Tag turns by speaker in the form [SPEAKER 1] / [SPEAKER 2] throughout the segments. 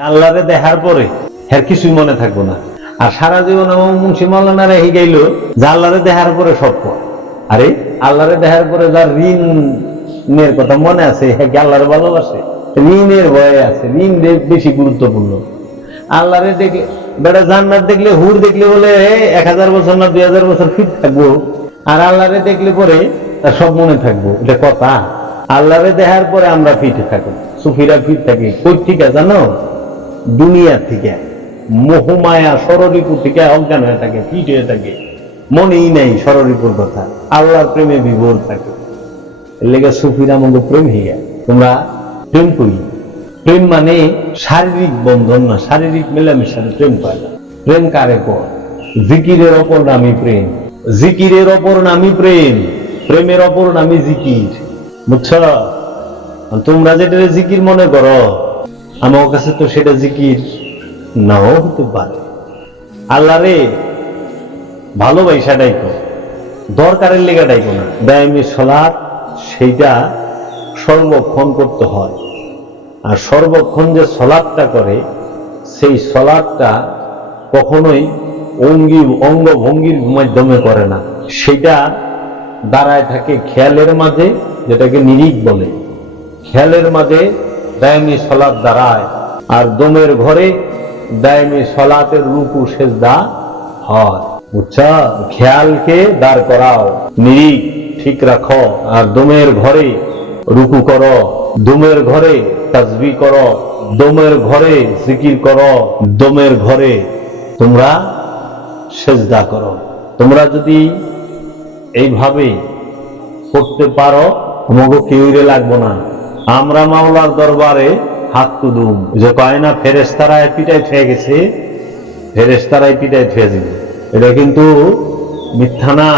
[SPEAKER 1] আল্লাহরে দেখার পরে হ্যার কিছুই মনে থাকব না। আর সারা জীবন আমার মুন্সি মাল্লানা রেখে গেল যে আল্লাহরে দেখার পরে সব। আরে আল্লাহরে দেখার পরে যার ঋণের কথা মনে আছে হ্যাঁ আল্লাহরে ভালোবাসে? ঋণের ভয়ে আছে, ঋণ বেশি গুরুত্বপূর্ণ। আল্লাহরে দেখলে বেটা জান্নাত দেখলে, হুর দেখলে বলে এক হাজার বছর না দুই হাজার বছর ফিট থাকব। আর আল্লাহরে দেখলে পরে তার সব মনে থাকব। এটা কথা। আল্লাহরে দেখার পরে আমরা ফিট থাকব। সুফিরা ফিট থাকি। কই থেকে জানো? দুনিয়া থেকে, মোহমায়া সররিপুর থেকে অজ্ঞান হয়ে থাকে, ফিট হয়ে থাকে। মনেই নেই সররিপুর কথা। আল্লাহর প্রেমে বিভোর থাকে। লেগে সুফিরা মঙ্গ প্রেম হইয়া, তোমরা প্রেম করি। প্রেম মানে শারীরিক বন্ধন না, শারীরিক মেলামেশার প্রেম পায়। না প্রেম কারে কর জিকিরের অপর নামই প্রেম। জিকিরের অপর নামই প্রেম। প্রেমের অপর নামই জিকির। বুঝছ? তোমরা যেটা জিকির মনে করো আমার কাছে তো সেটা জিকির নাও হতে পারে। আল্লাহ রে ভালোবাসা ডাইকো দরকারের লেগে ডাইকো না। ব্যায়ামী সলাৎ, সেইটা সর্বক্ষণ করতে হয়। আর সর্বক্ষণ যে সলাদটা করে, সেই সলাদটা কখনোই অঙ্গি, অঙ্গভঙ্গির মাধ্যমে করে না। সেটা দাঁড়ায় থাকে খেয়ালের মাঝে, যেটাকে নিরিক বলে। খেয়ালের মাঝে দায়মি সলাদ দাঁড়ায়। আর দমের ঘরে দায়মি সলাতের রূপু সেজদা হয়। বুঝছা? খেয়ালকে দাঁড় করাও। নিরিক ঠিক রাখো। আর দমের ঘরে রুকু করো। দমের ঘরে তাজবি করো। দমের ঘরে জিকির করো। দমের ঘরে তোমরা সেজদা করো। তোমরা যদি এইভাবে করতে পারো আমাকে কেউরে লাগবো না। আমরা মাওলার দরবারে হাত তুলুম। যে কয় না ফেরেস্তারায় পিটাই খেয়ে গেছে ফেরেস্তারাই পিটাই খেয়ে দিবে এটা কিন্তু মিথ্যা না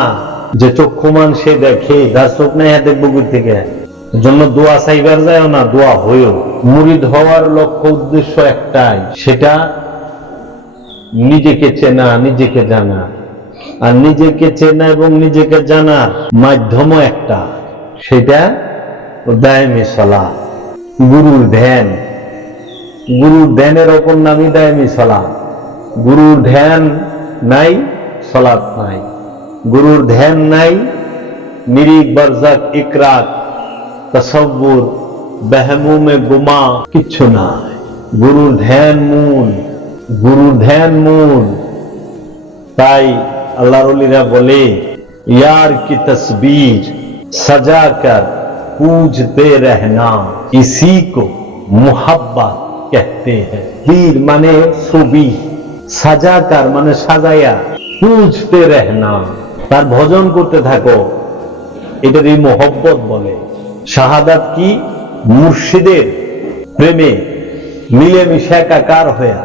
[SPEAKER 1] যে চক্ষুমান সে দেখে, যার চোখ নেই দেখব কই থেকে। জন্য দোয়া চাইবার যায় না, দোয়া হয়েও মুরিদ হওয়ার লক্ষ্য উদ্দেশ্য একটাই, সেটা নিজেকে চেনা, নিজেকে জানা। আর নিজেকে চেনা এবং নিজেকে জানার মাধ্যমও একটা, সেটা দায়মি সলা গুরুর ধ্যান গুরুর ধ্যানের ওপর নামই দায়মি সলা গুরুর ধ্যান নাই সলাৎ নাই গুরুর ধ্যান নাই মিরিক বরজাক ইকরাক তসব্বুর বেহমুমে গুমা কিচ্ছু নাই গুরুর ধ্যান মূল গুরুর ধ্যান মূল তাই আল্লাহর বলে ইয়ার কি তসবির সজা কর पूजते रहना इसी को मोहब्बत कहते हैं वीर माने ছবি সাজাকার মানে সাজায়া পুজতে রহনা তার ভজন করতে থাকো এটার এই মোহব্বত বলে শাহাদাত কি মুর্শিদের প্রেমে মিলেমিশে একাকার হইয়া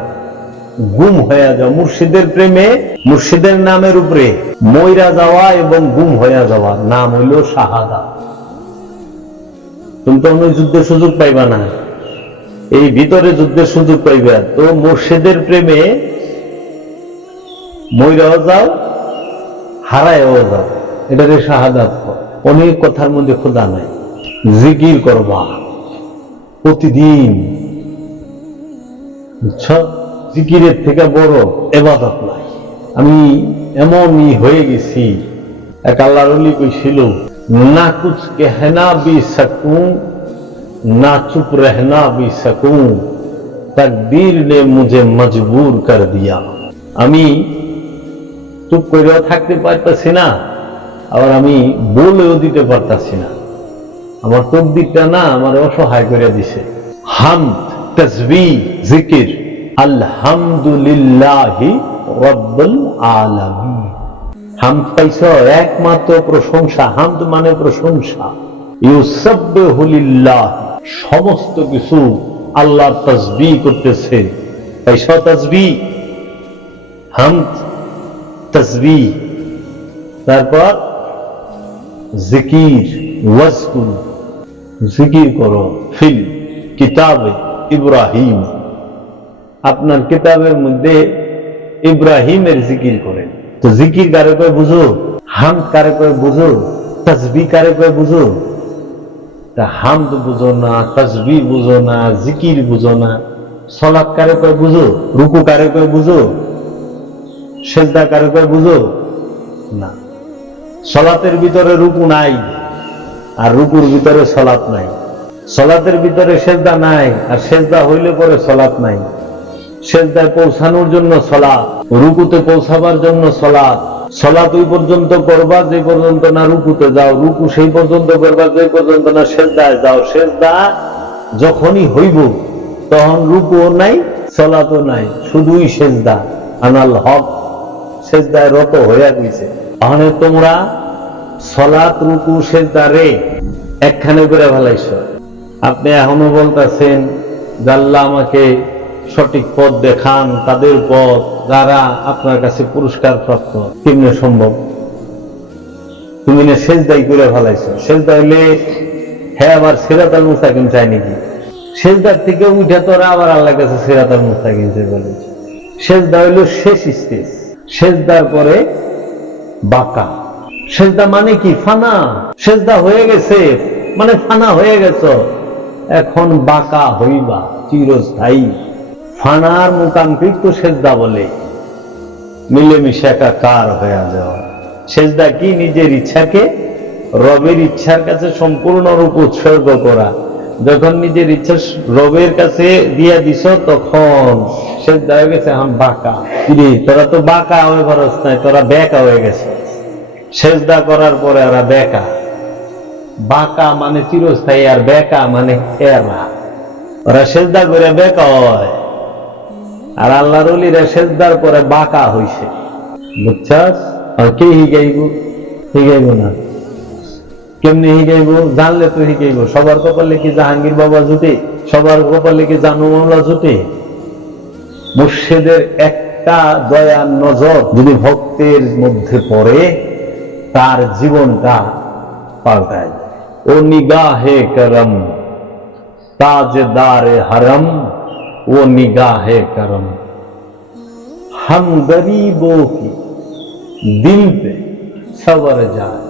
[SPEAKER 1] গুম হয়ে যাওয়া মুর্শিদের প্রেমে মুর্শিদের নামের উপরে ময়রা যাওয়া এবং গুম হয়ে যাওয়া নাম হইল শাহাদা তুমি তো অন্য যুদ্ধের সুযোগ পাইবা না। এই ভিতরে যুদ্ধের সুযোগ পাইবা। তো মুর্শিদের প্রেমে ময়রাও যাও, হারায়ও যাও। এটাকে শাহাদাত। অনেক কথার মধ্যে খোদা নাই। জিকির করবা। প্রতিদিন। জিকিরের থেকে বড় এবাদত নাই। আমি এমনই হয়ে গেছি। এক আল্লাহর অলি কইছিল না কুছ কেহনা বি सकूं না চুপ रहना भी सकूं तकदीर ने मुझे मजबूर कर दिया আমি চুপ করেও থাকতে পারতাছি না আবার আমি বলেও দিতে পারতাছি না আমার তকদিরটা না আমার অসহায় করে দিছে হাম তসবি জিকির আলহামদুলিল্লাহি রব্বুল আলামিন হাম পাইছ একমাত্র প্রশংসা, হামদ মানে প্রশংসা। ইউসাব্বিহু লিল্লাহ, সমস্ত কিছু আল্লাহর তসবি করতেছে। পাইছ তসবি হামদ তসবি তারপর জিকির ওয়াজকুর জিকির করো ফিল কিতাবে ইব্রাহিম। আপনার কিতাবের মধ্যে ইব্রাহিমের জিকির করেন। তো জিকির কারে কয় বুঝো? হাম কারে কয় বুঝো? তসবি কারে কয় বুঝো? তা হামদ বুঝো না, তসবি বুঝো না, জিকির বুঝো না। সলাৎ কারে কয় বুঝো? রুকু কারে কয় বুঝো? সেজদা কারে কয় বুঝো? না। সলাতের ভিতরে রুকু নাই, আর রুকুর ভিতরে সলাৎ নাই। সলাতের ভিতরে সেজদা নাই, আর সেজদা হইলে পরে সলাৎ নাই। সেজদায় পৌঁছানোর জন্য সলাৎ, রুকুতে পৌঁছাবার জন্য সলাৎ। সলাৎ ওই পর্যন্ত করবা, যে পর্যন্ত না রুকুতে যাও, রুকু সেই পর্যন্ত করবা, যে পর্যন্ত না সেজদায় যাও। সেজদা যখনই হইব, তখন রুকুও নাই সলাতও নাই, শুধুই সেজদা। আনাল হক, সেজদায় রত হইয়া গেছে তাহলে তোমরা সলাত রুকু, সেজদা রে একখানে করে ফেলাইছ। আপনি এখনও বলতেছেন, জাল্লা আমাকে সঠিক পথ দেখান, তাদের পথ যারা আপনার কাছে পুরস্কার প্রাপ্ত কেমনে সম্ভব? তুমি না সেজদাই করে ফেলাইছ। সেজদা হইলে হ্যাঁ আবার সিরাতাল মুস্তাকিম চাই নাকি? সেজদার থেকে উঠে তোরা আবার আল্লাহ কাছে সিরাতাল মুস্তাকিম চাই বলেছে সেজদা হইল শেষ স্টেজ। সেজদার পরে বাঁকা। সেজদা মানে কি? ফানা। সেজদা হয়ে গেছে। মানে ফানা হয়ে গেছ। এখন বাঁকা হইবা, চিরস্থায়ী। ফানার মুকাঙ্কিক তো সেজদা বলে। মিলেমিশে একাকার হয়ে যাওয়া। সেজদা কি নিজের ইচ্ছাকে? রবের ইচ্ছার কাছে সম্পূর্ণরূপ উৎসর্গ করা। যখন নিজের ইচ্ছা রবের কাছে দিয়া দিছ, তখন সেজদা হয়ে গেছে এখন বাঁকা। কিরে তোরা তো বাঁকা হয়ে পারস নাই, তোরা বেকা হয়ে গেছে সেজদা করার পরে ওরা বেকা। বাঁকা মানে চিরস্থায়ী আর বেকা মানে খেলা ওরা সেজদা করে বেকা হয়। আর আল্লাহর অলিরা সেজদার পরে বাঁকা হইছে। বুঝছাস? আর কে হিগাইব? হিগাইব না। কেমনি হিগাইব? জানলে তো হিগাইব। সবার কপালে কি জাহাঙ্গীর বাবা জুটে? সবার কপালে কি জানু মামলা জুটে? মুর্শেদের একটা দয়ার নজর যদি ভক্তের মধ্যে পড়ে, তার জীবনটা পাল্টায় ও নিগাহে করম, তাজদার হরম वो निगाह करम हम गरीबों की दिल पे সবর যায়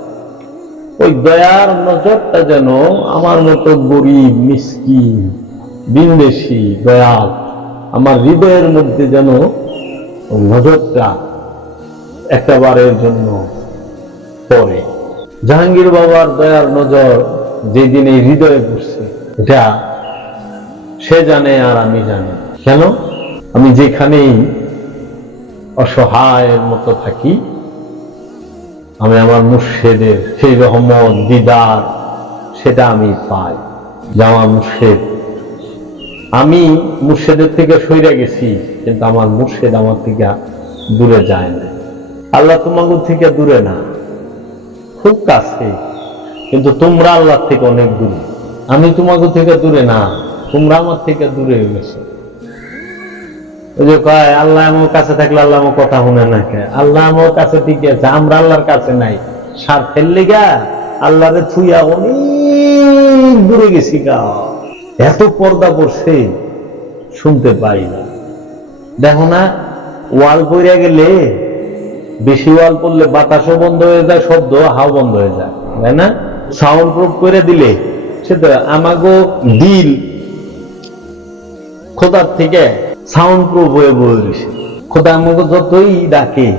[SPEAKER 1] ওই দয়ার নজরটা যেন আমার মতো গরিব মিসকিন বিন্দেশি দয়াল আমার হৃদয়ের মধ্যে যেন ওই নজরটা একটাবারের জন্য পড়ে জাহাঙ্গীর বাবার দয়ার নজর যেদিন এই হৃদয়ে পড়ছে এটা সে জানে আর আমি জানি। কেন? আমি যেখানেই অসহায়ের মতো থাকি, আমি আমার মুর্শেদের সেই রহমত, দিদার, সেটা আমি পাই। যে আমার মুর্শেদ, আমি মুর্শেদের থেকে সইরা গেছি, কিন্তু আমার মুর্শেদ আমার থেকে দূরে যায় না আল্লাহ তোমাকে থেকে দূরে না, খুব কাছে। কিন্তু তোমরা আল্লাহ থেকে অনেক দূরে। আমি তোমাকে থেকে দূরে না। তোমরা আমার থেকে দূরে হয়ে গেছো। ওই যে কয়, আল্লাহ আমার কাছে থাকলে আল্লাহ আমার কথা শুনে না কে? আল্লাহ আমার কাছে ঠিক আছে, আমরা আল্লাহর কাছে নাই। স্বার্থের লেগা আল্লাহরে থুইয়া অনেক দূরে গেছি গা। এত পর্দা পড়ছে, শুনতে পাই না। দেখো না, ওয়াল পড়িয়া গেলে বেশি ওয়াল পড়লে বাতাসও বন্ধ হয়ে যায়, শব্দ হাও বন্ধ হয়ে যায়, তাই না? সাউন্ড প্রুফ করে দিলে, সে তো আমাগো দিল খোদার থেকে সাউন্ড প্রুফ হয়ে বলেছে। খোদা আমাকে যতই ডাকে,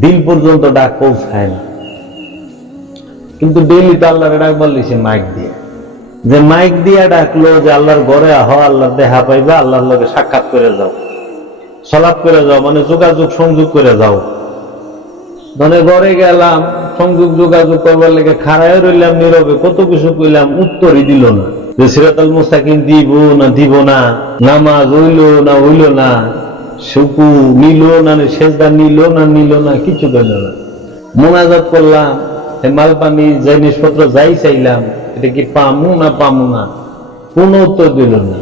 [SPEAKER 1] দিল পর্যন্ত ডাক পৌঁছায় না। কিন্তু ডেইলি তো আল্লাহর ডাক বললিছে মাইক দিয়ে। যে মাইক দিয়ে ডাকলো যে আল্লাহর ঘরে আহ, আল্লাহর দেহা পাইবা, আল্লাহর লগে সাক্ষাৎ করে যাও। সলাপ করে যাও মানে যোগাযোগ সংযোগ করে যাও। ধরে ঘরে গেলাম, সংযোগ যোগাযোগ করবার লেগে খাড়ায় রইলাম নীরবে, কত কিছু কইলাম, উত্তরই দিল না। যে সিরাতাল মুস্তাকিম দিব না দিব না। নামাজ হইল না হইল না। সুকু নিল না, সেজদা নিল না নিল না, কিছু কইল না। মোনাজাত করলাম মাল পানি জিনিসপত্র যাই চাইলাম, এটা কি পামু না পামু না? কোন উত্তর দিল না।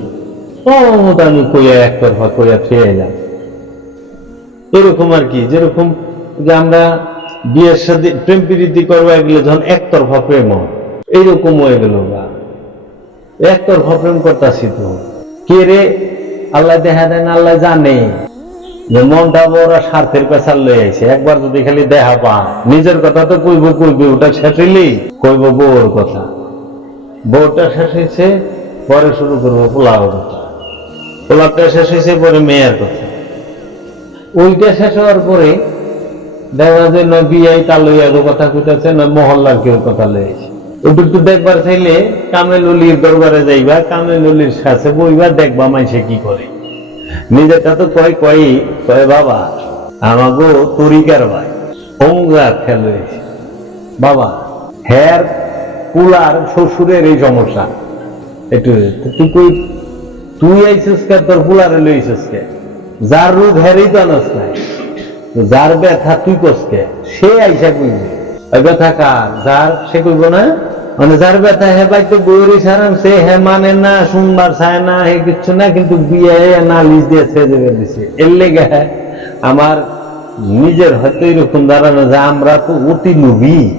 [SPEAKER 1] আমি কইয়া একতরফা কইয়া খেয়ে এলাম এরকম আর কি, যেরকম যে আমরা বিয়ের সাথে প্রেম প্রীতি করব গেলে যখন একতরফা প্রেম এইরকম হয়ে গেল বা একতরফা প্রেম করতেছি তো। কে রে? আল্লাহ দেখা দেন আল্লাহ জানে। যে মনটা ওরা স্বার্থের পেছার লয়ে আইছে। একবার যদি খালি দেখা পা, নিজের কথা তো কইব কইব, ওটা শেষ হইলি কইব বউর কথা। বউটা শেষ হয়েছে পরে শুরু করব পোলাও কথা। গোলাপটা শেষ হয়েছে পরে মেয়ের কথা। ওইটা শেষ হওয়ার পরে দেখা যায় না বিয়াই তালইয়ারও কথা কইতাছে, না মহল্লার কেউ কথা লইছে ওটু দেখবার চাইলে কামেলুলির দরবারে যাইবা, কামেলুলির কাছে বইবা, দেখবা মাইসে কি করে। নিজেরটা তো কয় কয় কয় বাবা, আমাগো তরিকার ভাই অমুগার খেল বাবা, হ্যার কুলার শ্বশুরের এই সমস্যা। একটু, তুই কই, তুই আইসিস কে, তোর কুলারে লইছিস কে? যার রোগ হ্যারেই তো আনস নাই, যার ব্যথা তুই কসকে সে আইসা কইবে। ব্যথা কার? যার, সে না? মানে যার ব্যথা, হে তো সারাম, সে হে মানে না চায় না, হে কিচ্ছু না, কিন্তু বিয়ে দিয়ে ছেড়ে দেবে দিছে। এর লেগে আমার নিজের হয়তো এরকম দাঁড়ানো যে আমরা তো অতি লোভী।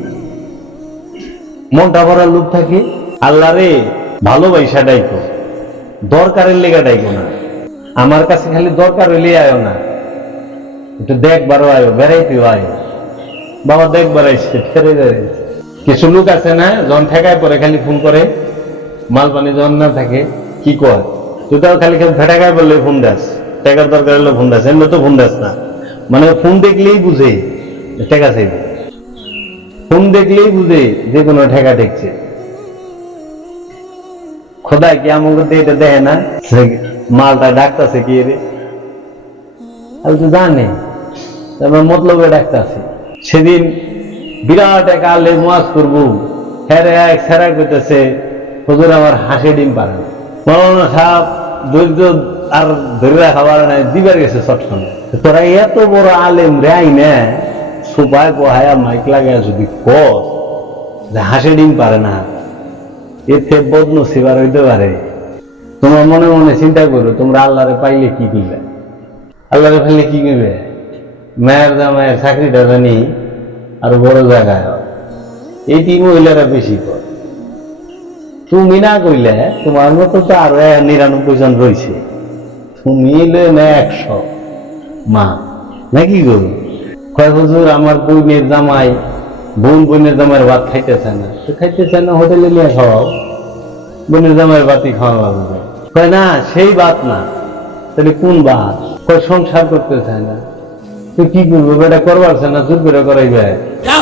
[SPEAKER 1] মনটা ভরা লোভ থাকি। আল্লাহ রে, ভালোবাসা ডাইকো। দরকারের লেগে ডাইকো না। আমার কাছে খালি দরকার হইলে আয়ো না। একটু দেখবারও আয়ো, বেড়াইতেও আয়ো। বাবা দেখবার আইসে ফেরে বেড়াইছে কিছু লোক আছে না, যখন ঠেকায় পরে খালি ফোন করে, মাল পানি যখন না থাকে, কি কয়? তুই তো খালি খালি ফেটাকায় বললে ফোন দাস টাকার দরকার হলে ফোন দাস, এমনি তো ফোন দাস না। মানে ফোন দেখলেই বুঝে যে টাকা চাইবে। ফোন দেখলেই বুঝে যে কোনো ঠেকা দেখছে। খোদাই কি আমাকে এটা দেয় না? মালটা ডাকতেছে কি রে? আমি তো জানি। তারপর মতলবে ডাকতেছে। সেদিন বিরাট এক আলে মাছ করব। হেরে এক সেরা করতেছে। হুজুর আমার হাসি ডিম পারে মৌলানা সাহেব ধৈর্য আর ধরে রাখা পারে না দিবার গেছে সবসময়। তোরা এত বড় আলেম রেই না সুপায় পোহায়া মাইক লাগায় যদি কর যে হাসি ডিম পারে না, এতে বদন সেবার হইতে পারে। তোমার মনে মনে চিন্তা করো, তোমরা আল্লাহরে পাইলে কি করবে আল্লাহরে পাইলে কি করবে মায়ের জামায়ের চাকরিটা জানি আরও বড় জায়গায়। এইটি মহিলারা বেশি কর তুমি না কইলে তোমার মতো তো আরও নিরানব্বই জন রয়েছে। তুমি না একশো। মা, নাকি গো? কয় হুজুর, আমার বোনের জামাই, বোন বোনের জামাইয়ের ভাত খাইতেছে না। তো খাইতেছে না, হোটেলে নিয়ে খাওয়াও। বোনের জামাইয়ের ভাতই খাওয়া হবে কয় না, সেই ভাত না। তাহলে কোন ভাত? কয় সংসার করতে চায় না। তো কি করব বেটা করবার না জোর করে করাইবে?
[SPEAKER 2] या